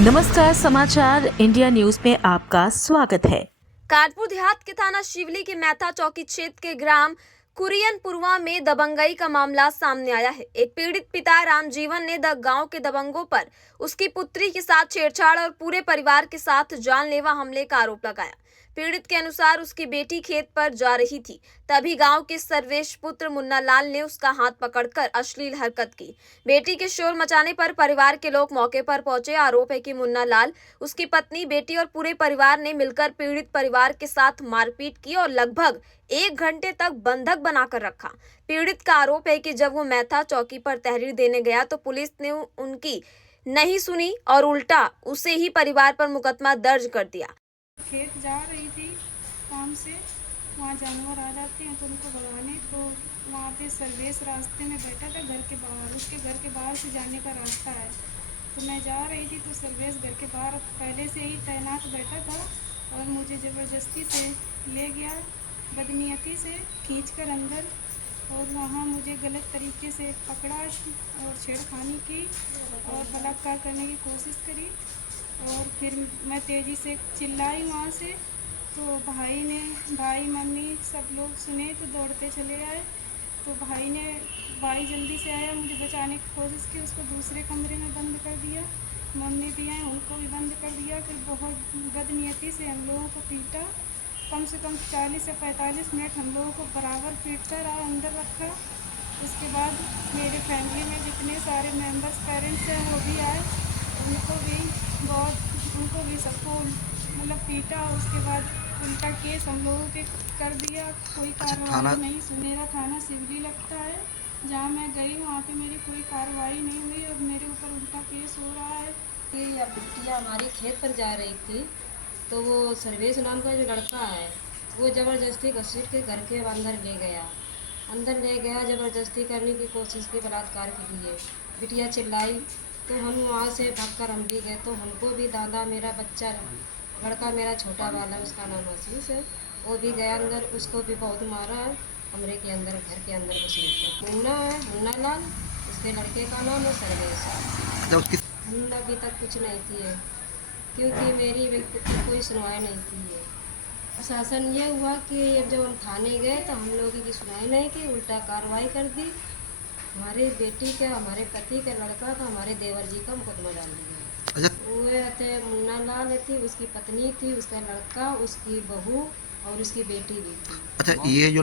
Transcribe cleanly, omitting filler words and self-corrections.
नमस्कार, समाचार India news में आपका स्वागत है। कानपुर देहात के थाना शिवली के मैथा चौकी क्षेत्र के ग्राम कुरियनपुरवा में दबंगई का मामला सामने आया है। एक पीड़ित पिता रामजीवन ने गांव के दबंगों पर उसकी पुत्री के साथ छेड़छाड़ और पूरे परिवार के साथ जानलेवा हमले का आरोप लगाया। पीड़ित के अनुसार उसकी बेटी खेत पर जा रही थी, तभी गांव के सर्वेश पुत्र मुन्ना लाल ने उसका हाथ पकड़कर अश्लील हरकत की। बेटी के शोर मचाने पर परिवार के लोग मौके पर पहुंचे। आरोप है कि मुन्ना लाल, उसकी पत्नी, बेटी और पूरे परिवार ने मिलकर पीड़ित परिवार के साथ मारपीट की और लगभग 1 घंटे तक बंधक बनाकर रखा। पीड़ित का आरोप है कि जब वो मैथा चौकी पर तहरीर देने गया तो पुलिस ने उनकी नहीं सुनी और उल्टा उसे ही परिवार पर मुकदमा दर्ज कर दिया। खेत जा रही थी काम से, वहाँ जानवर आ जाते हैं तो उनको भगाने, तो वहाँ पे सर्वेश रास्ते में बैठा था घर के बाहर, उसके घर के बाहर से जाने का रास्ता है। तो मैं जा रही थी तो सर्वेश घर के बाहर पहले से ही तैनात बैठा था और मुझे ज़बरदस्ती से ले गया, बदनीयती से खींच कर अंदर, और वहाँ मुझे गलत तरीके से पकड़ा और छेड़खानी की और बलात्कार करने की कोशिश करी। और फिर मैं तेज़ी से चिल्लाई वहाँ से, तो भाई मम्मी सब लोग सुने तो दौड़ते चले आए। तो भाई जल्दी से आया, मुझे बचाने की कोशिश की, उसको दूसरे कमरे में बंद कर दिया। मम्मी भी आए, उनको भी बंद कर दिया। फिर बहुत बदनीयती से हम लोगों को पीटा, कम से कम 40 से 45 मिनट हम लोगों को बराबर पीटता रहा, अंदर रखा। उसके बाद मेरे फैमिली में जितने सारे मेंबर्स, पेरेंट्स हैं, वो भी आए, उनको भी सबको मतलब पीटा। उसके बाद उल्टा केस हम लोगों के कर दिया, कोई कार्रवाई नहीं। सुनेरा थाना शिवली लगता है, जहाँ मैं गई वहाँ पे मेरी कोई कार्रवाई नहीं हुई और मेरे ऊपर उल्टा केस हो रहा है। या बिटिया हमारी खेत पर जा रही थी तो वो सर्वेश नाम का जो लड़का है वो ज़बरदस्ती घसीट के घर के अंदर ले गया ज़बरदस्ती करने की कोशिश की, बलात्कार के लिए। बिटिया चिल्लाई तो हम वहाँ से भागकर हम भी गए, तो हमको भी दादा, मेरा बच्चा लड़का मेरा छोटा वाला, उसका नाम आशीष है, वो भी गया अंदर, उसको भी बहुत मारा है। कमरे के अंदर, घर के अंदर घुस मुन्ना है, मुन्ना लाल, उसके लड़के का नाम है सर्वेश। हमने अभी तक कुछ नहीं किए क्योंकि मेरी व्यक्ति कोई सुनवाई नहीं की है। शासन ये हुआ कि जब हम थाने गए तो हम लोगों की सुनाई नहीं की, उल्टा कार्रवाई कर दी। हमारी बेटी का, हमारे पति का लड़का का, हमारे देवर जी का मुकदमा डाल दिया। वो थे मुन्ना लाल थी, उसकी पत्नी थी, उसका लड़का, उसकी बहू और उसकी बेटी भी थी। अच्छा, ये जो